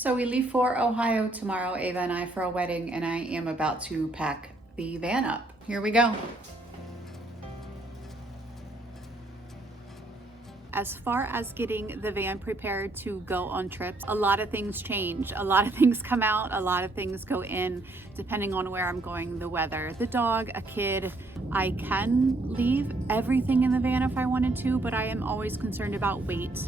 So we leave for Ohio tomorrow, Ava and I, for a wedding, and I am about to pack the van up. Here we go. As far as getting the van prepared to go on trips, a lot of things change. A lot of things come out, a lot of things go in, depending on where I'm going, the weather, the dog, a kid. I can leave everything in the van if I wanted to, but I am always concerned about weight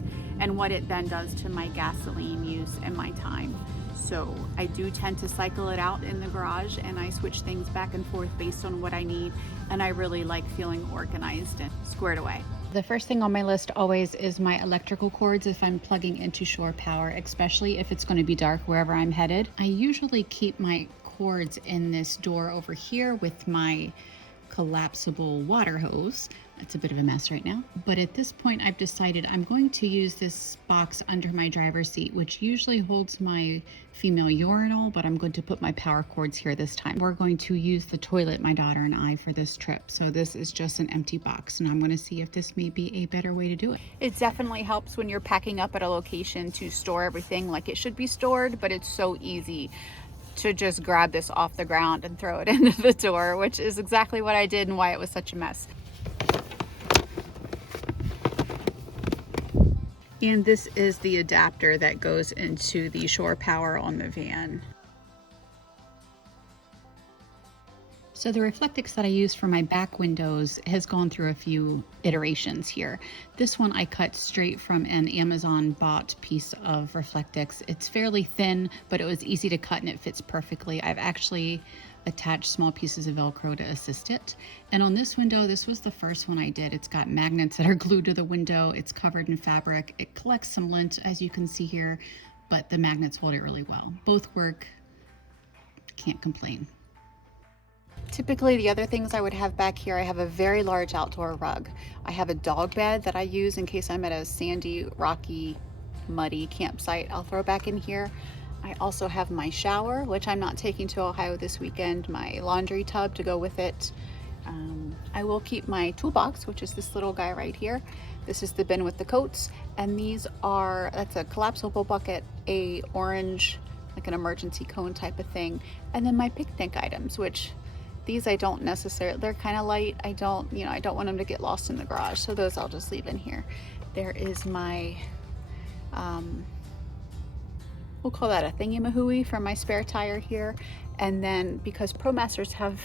and what it then does to my gasoline use and my time. So I do tend to cycle it out in the garage, and I switch things back and forth based on what I need. And I really like feeling organized and squared away. The first thing on my list always is my electrical cords if I'm plugging into shore power, especially if it's going to be dark wherever I'm headed. I usually keep my cords in this door over here with my collapsible water hose. It's a bit of a mess right now, but at this point I've decided I'm going to use this box under my driver's seat, which usually holds my female urinal, but I'm going to put my power cords here this time. We're going to use the toilet, my daughter and I, for this trip. So this is just an empty box, and I'm going to see if this may be a better way to do it. It definitely helps when you're packing up at a location to store everything like it should be stored, but it's so easy to just grab this off the ground and throw it into the door, which is exactly what I did and why it was such a mess. And this is the adapter that goes into the shore power on the van. So the Reflectix that I use for my back windows has gone through a few iterations here. This one I cut straight from an Amazon bought piece of Reflectix. It's fairly thin, but it was easy to cut and it fits perfectly. I've actually attached small pieces of Velcro to assist it. And on this window, this was the first one I did. It's got magnets that are glued to the window. It's covered in fabric. It collects some lint, as you can see here, but the magnets hold it really well. Both work, can't complain. Typically, the other things I would have back here, I have a very large outdoor rug. I have a dog bed that I use in case I'm at a sandy, rocky, muddy campsite. I'll throw back in here. I also have my shower, which I'm not taking to Ohio this weekend, my laundry tub to go with it. I will keep my toolbox, which is this little guy right here. This is the bin with the coats, and these are, that's a collapsible bucket, a orange, like an emergency cone type of thing, and then my picnic items, which these I don't necessarily, they're kind of light. I don't want them to get lost in the garage, so those I'll just leave in here. There is my, we'll call that a thingy-mahooey for my spare tire here. And then because ProMasters have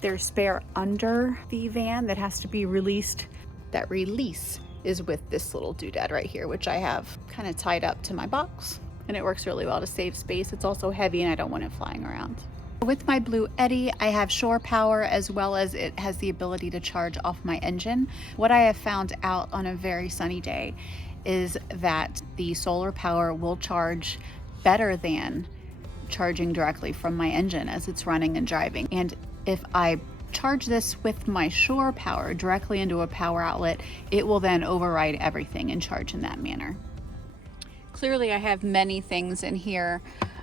their spare under the van that has to be released, that release is with this little doodad right here, which I have kind of tied up to my box, and it works really well to save space. It's also heavy and I don't want it flying around. With my Blue Eddy, I have shore power, as well as it has the ability to charge off my engine. What I have found out on a very sunny day is that the solar power will charge better than charging directly from my engine as it's running and driving. And if I charge this with my shore power directly into a power outlet, it will then override everything and charge in that manner. Clearly I have many things in here.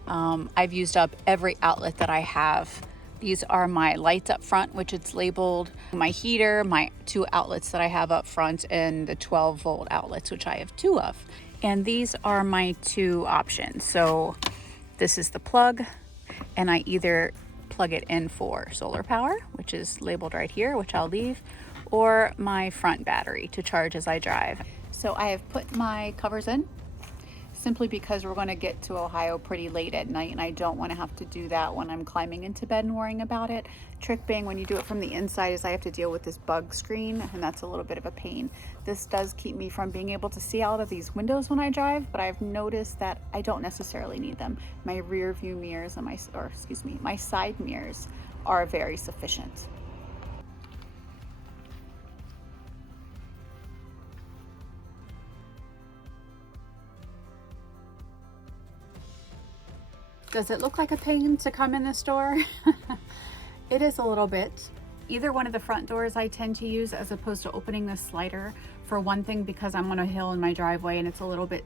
I've used up every outlet that I have. These are my lights up front, which it's labeled, my heater, my 2 outlets that I have up front, and the 12-volt outlets, which I have 2 of. And these are my 2 options. So this is the plug, and I either plug it in for solar power, which is labeled right here, which I'll leave, or my front battery to charge as I drive. So I have put my covers in, simply because we're going to get to Ohio pretty late at night, and I don't want to have to do that when I'm climbing into bed and worrying about it. Trick being, when you do it from the inside, is I have to deal with this bug screen, and that's a little bit of a pain. This does keep me from being able to see out of these windows when I drive, but I've noticed that I don't necessarily need them. My rear view mirrors and my side mirrors are very sufficient. Does it look like a pain to come in this door? It is a little bit. Either one of the front doors I tend to use, as opposed to opening this slider. For one thing, because I'm on a hill in my driveway and it's a little bit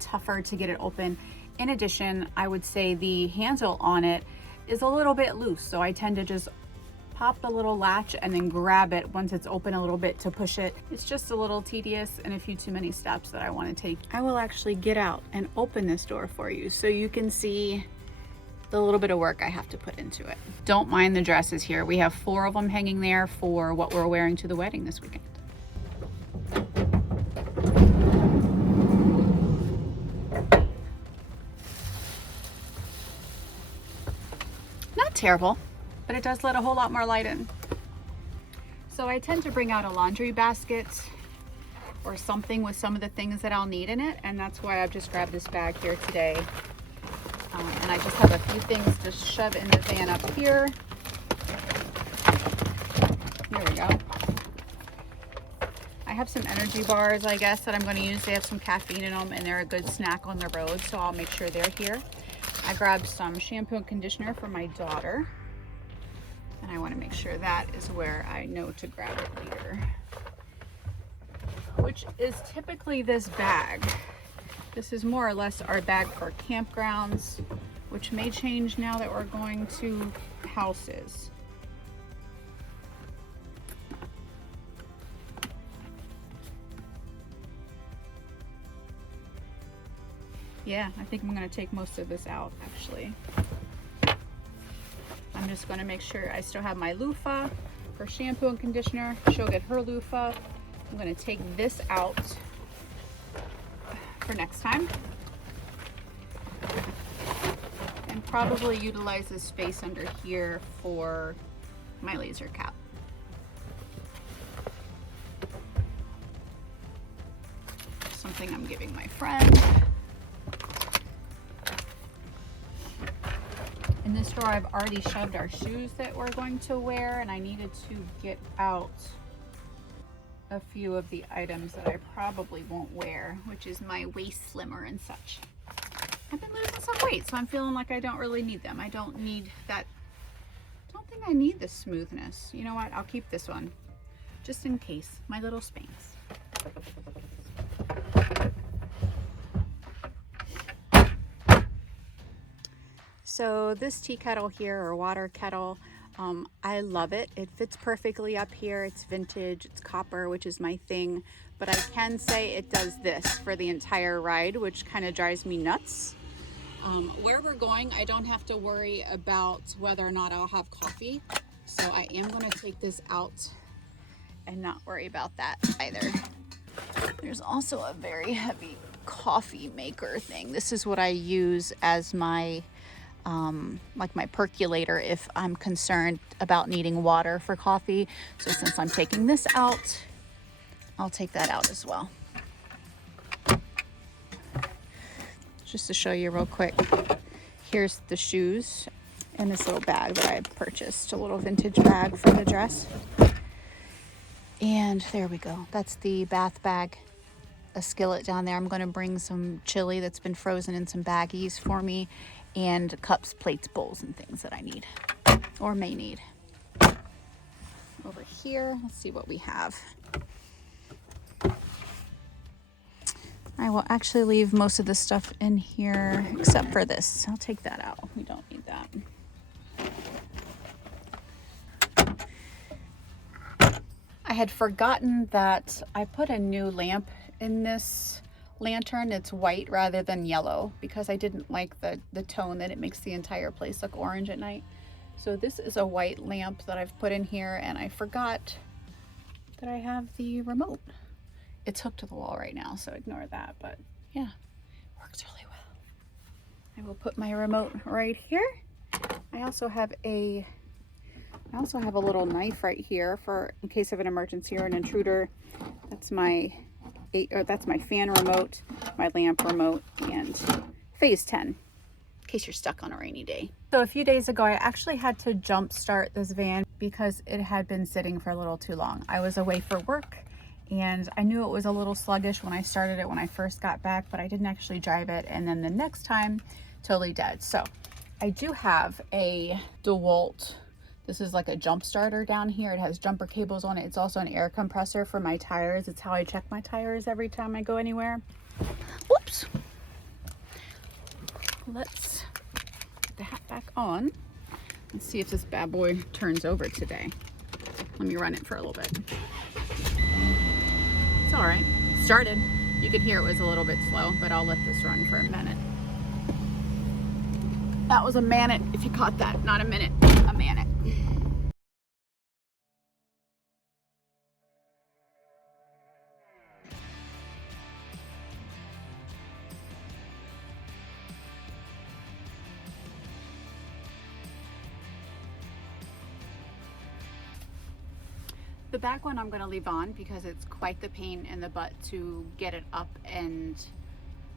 tougher to get it open. In addition, I would say the handle on it is a little bit loose, so I tend to just pop the little latch and then grab it once it's open a little bit to push it. It's just a little tedious and a few too many steps that I want to take. I will actually get out and open this door for you so you can see the little bit of work I have to put into it. Don't mind the dresses here. We have 4 of them hanging there for what we're wearing to the wedding this weekend. Not terrible, but it does let a whole lot more light in. So I tend to bring out a laundry basket or something with some of the things that I'll need in it, and that's why I've just grabbed this bag here today. And I just have a few things to shove in the van up here. There we go. I have some energy bars, I guess, that I'm going to use. They have some caffeine in them and they're a good snack on the road, so I'll make sure they're here. I grabbed some shampoo and conditioner for my daughter, and I want to make sure that is where I know to grab it later, which is typically this bag. This is more or less our bag for campgrounds, which may change now that we're going to houses. Yeah, I think I'm going to take most of this out, actually. I'm just going to make sure I still have my loofah for shampoo and conditioner. She'll get her loofah. I'm going to take this out for next time. And probably utilize this space under here for my laser cap. Something I'm giving my friend. In this drawer, I've already shoved our shoes that we're going to wear, and I needed to get out a few of the items that I probably won't wear, which is my waist slimmer and such. I've been losing some weight, so I'm feeling like I don't really need them. I don't need that. I don't think I need the smoothness. You know what? I'll keep this one just in case. My little Spanx. So this tea kettle here, or water kettle, I love it. It fits perfectly up here. It's vintage, it's copper, which is my thing. But I can say it does this for the entire ride, which kind of drives me nuts. Where we're going, I don't have to worry about whether or not I'll have coffee. So I am going to take this out and not worry about that either. There's also a very heavy coffee maker thing. This is what I use as my like my percolator if I'm concerned about needing water for coffee. So since I'm taking this out, I'll take that out as well. Just to show you real quick, here's the shoes in this little bag that I purchased, a little vintage bag for the dress. And there we go. That's the bath bag, a skillet down there. I'm going to bring some chili that's been frozen in some baggies for me, and cups, plates, bowls, and things that I need or may need. Over here, let's see what we have. I will actually leave most of the stuff in here except for this. I'll take that out. We don't need that. I had forgotten that I put a new lamp in this lantern. It's white rather than yellow because I didn't like the tone that it makes the entire place look orange at night. So this is a white lamp that I've put in here, and I forgot that I have the remote. It's hooked to the wall right now, so ignore that, but yeah, works really well. I will put my remote right here. I also have a little knife right here for in case of an emergency or an intruder. That's my fan remote, my lamp remote, and phase 10 in case you're stuck on a rainy day. So a few days ago, I actually had to jump start this van because it had been sitting for a little too long. I was away for work, and I knew it was a little sluggish when I started it when I first got back, but I didn't actually drive it. And then the next time, totally dead. So I do have a DeWalt. This is like a jump starter down here. It has jumper cables on it. It's also an air compressor for my tires. It's how I check my tires every time I go anywhere. Whoops. Let's put the hat back on. Let's see if this bad boy turns over today. Let me run it for a little bit. It's all right. Started. You could hear it was a little bit slow, but I'll let this run for a minute. That was a minute, if you caught that. Not a minute, a minute. The back one I'm going to leave on because it's quite the pain in the butt to get it up, and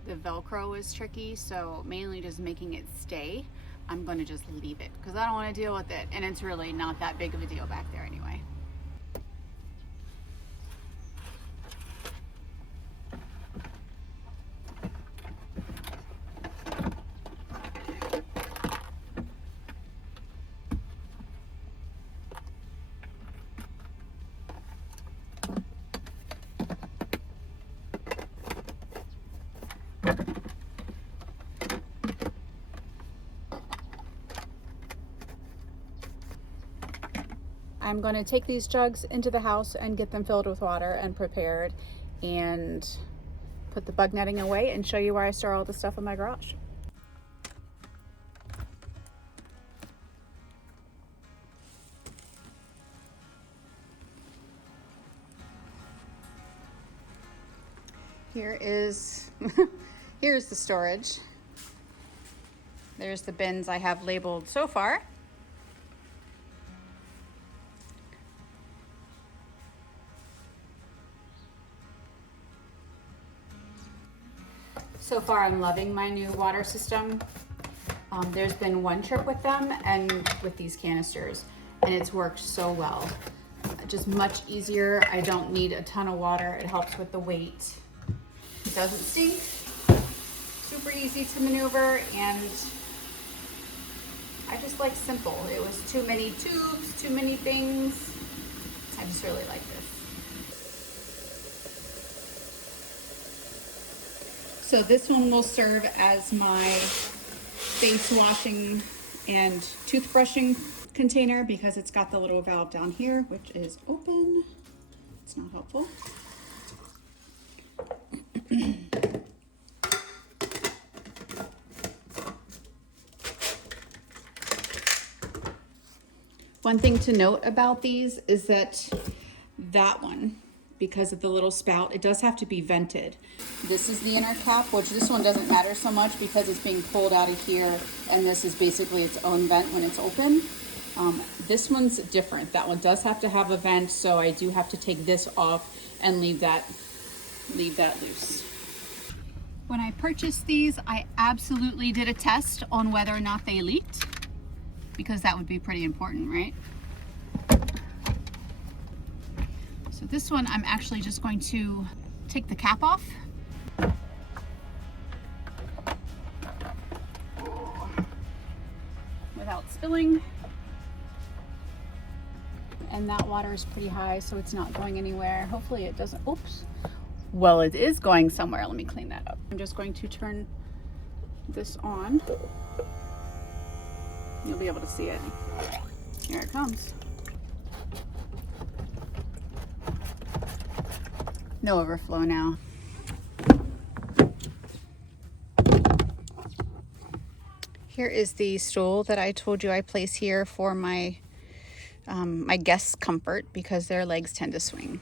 the Velcro is tricky, so mainly just making it stay. I'm going to just leave it because I don't want to deal with it, and it's really not that big of a deal back there anyway. I'm going to take these jugs into the house and get them filled with water and prepared, and put the bug netting away and show you where I store all the stuff in my garage. Here's the storage. There's the bins I have labeled so far. So far, I'm loving my new water system. There's been one trip with them and with these canisters, and it's worked so well. Just much easier. I don't need a ton of water. It helps with the weight. It doesn't stink. Super easy to maneuver, and I just like simple. It was too many tubes, too many things. I just really like this. So this one will serve as my face washing and toothbrushing container because it's got the little valve down here, which is open. It's not helpful. One thing to note about these is that one, because of the little spout, it does have to be vented. This is the inner cap, which this one doesn't matter so much because it's being pulled out of here, and this is basically its own vent when it's open. This one's different. That one does have to have a vent, so I do have to take this off and leave that loose. When I purchased these, I absolutely did a test on whether or not they leaked, because that would be pretty important, right? So this one, I'm actually just going to take the cap off. Without spilling. And that water is pretty high, so it's not going anywhere. Hopefully it doesn't, oops. Well, it is going somewhere. Let me clean that up. I'm just going to turn this on. You'll be able to see it. Here it comes. No overflow now. Here is the stool that I told you I place here for my my guests' comfort because their legs tend to swing.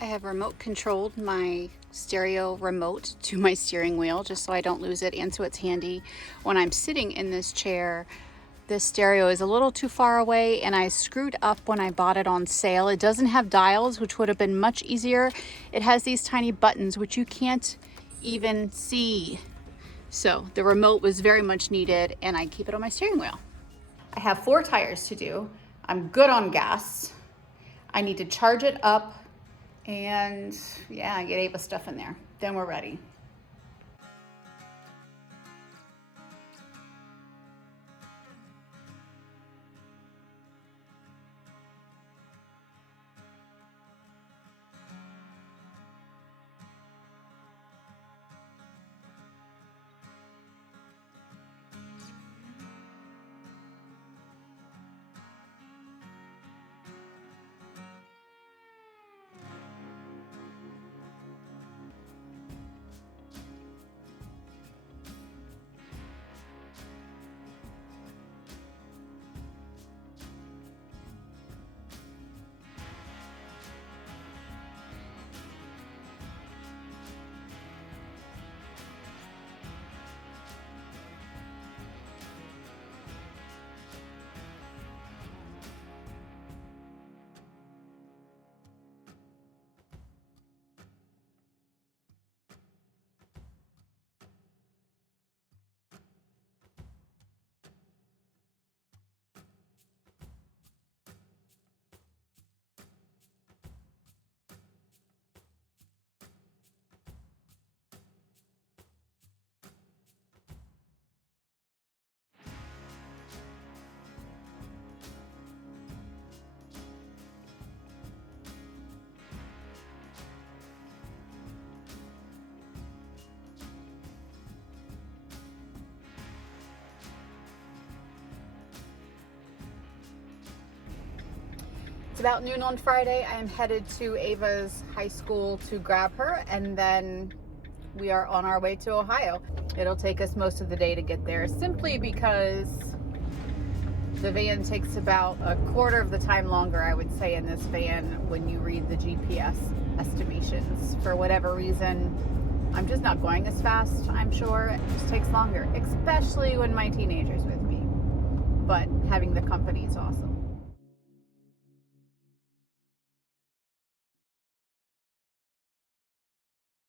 I have remote controlled my stereo remote to my steering wheel just so I don't lose it, and so it's handy when I'm sitting in this chair. This stereo is a little too far away, and I screwed up when I bought it on sale. It doesn't have dials, which would have been much easier. It has these tiny buttons, which you can't even see. So the remote was very much needed, and I keep it on my steering wheel. I have 4 tires to do. I'm good on gas. I need to charge it up and yeah, get Ava's stuff in there. Then we're ready. about noon on Friday. I am headed to Ava's high school to grab her, and then we are on our way to Ohio. It'll take us most of the day to get there, simply because the van takes about a quarter of the time longer, I would say, in this van when you read the GPS estimations. For whatever reason, I'm just not going as fast, I'm sure. It just takes longer, especially when my teenager's with me. But having the company is awesome.